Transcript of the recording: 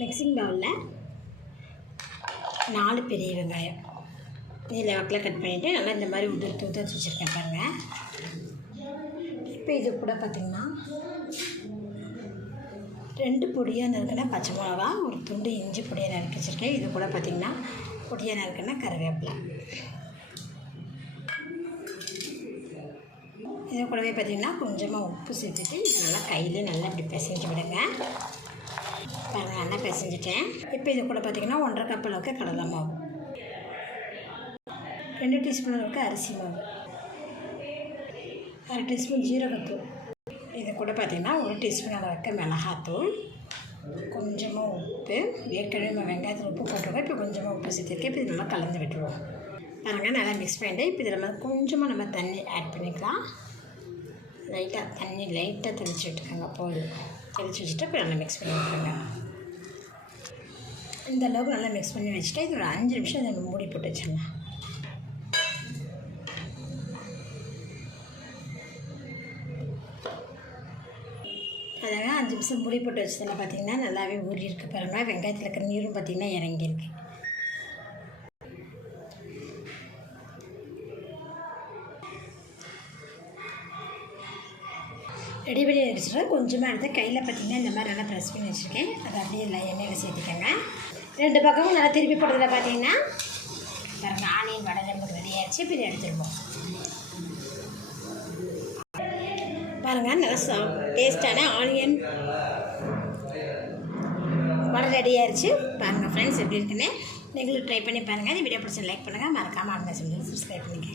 Mixing பவுலில் 4 பெரிய வெங்காயம் இதில் வாக்கில் கட் பண்ணிவிட்டு நல்லா இந்த மாதிரி உதிர்த்து வச்சுருக்கேன் பாருங்கள். இப்போ இது கூட பார்த்திங்கன்னா 2 பொடியாக நறுக்கின பச்சை மிளகா, ஒரு துண்டு இஞ்சி பொடியாக நறுக்கி வச்சுருக்கேன். இது கூட பார்த்திங்கன்னா பொடியாக நறுக்கின கருவேப்பிலை. இது கூடவே பார்த்திங்கன்னா கொஞ்சமாக உப்பு சேர்த்துட்டு இது நல்லா கையில் நல்லா இப்படி பிசைஞ்சு விடுங்க. பாருங்கள், நல்லா பிசைஞ்சிட்டேன். இப்போ இது கூட பார்த்திங்கன்னா 1½ கப் அளவுக்கு கடலை மாவு, 2 டீஸ்பூன் அளவுக்கு அரிசி மாவு, 1/2 டீஸ்பூன் ஜீரகத்தூள், இது கூட பார்த்திங்கன்னா 1 டீஸ்பூன் அளவுக்கு மிளகாத்தூள், கொஞ்சமாக உப்பு. ஏற்கனவே நம்ம வெங்காயத்தில் உப்பு போட்டிருக்கோம். இப்போ கொஞ்சமாக உப்பு சேர்த்துருக்கேன். இப்போ இது நல்லா கலந்து விட்டுருவோம். பாருங்கள், நல்லா மிக்ஸ் பண்ணிட்டு இப்போ இதில் நம்ம கொஞ்சமாக நம்ம தண்ணி ஆட் பண்ணிக்கலாம். தண்ணி லைட்டாக தெளித்து விட்டுக்கோங்க. போதும், தெளித்து வச்சுட்டு இப்போ நல்லா மிக்ஸ் பண்ணி விட்டுருங்க. இந்த அளவுக்கு நல்லா மிக்ஸ் பண்ணி வச்சுட்டு இது ஒரு 5 நிமிஷம் இதை மூடி போட்டு வச்சிடலாம். அதாங்க 5 நிமிஷம் மூடி போட்டு வச்சதில் பார்த்திங்கன்னா நல்லாவே ஊறி இருக்குது பாருங்கள். வெங்காயத்தில் இருக்கிற நீரும் பார்த்திங்கன்னா இறங்கியிருக்கு. ரெடி பண்ணி வச்சுட்டு கொஞ்சமாக எடுத்து கையில் பார்த்திங்கன்னா இந்த மாதிரி நல்லா ப்ரெஸ் பண்ணி வச்சுருக்கேன். அதை அப்படியே எண்ணெயில் சேர்த்துக்கோங்க. 2 பக்கமும் நல்லா திருப்பி போட்டதில் பார்த்திங்கன்னா பாருங்கள், ஆனியன் வடை நமக்கு ரெடி ஆகிடுச்சு. இப்போ இதை எடுத்துருப்போம். பாருங்கள், நல்லா டேஸ்டான ஆனியன் வடை ரெடி ஆகிடுச்சு. பாருங்கள் ஃப்ரெண்ட்ஸ், எப்படி இருக்குன்னு நீங்களும் ட்ரை பண்ணி பாருங்கள். இந்த வீடியோ பிடிச்சி லைக் பண்ணுங்கள். மறக்காமல் சப்ஸ்கிரைப் பண்ணிக்கோங்க.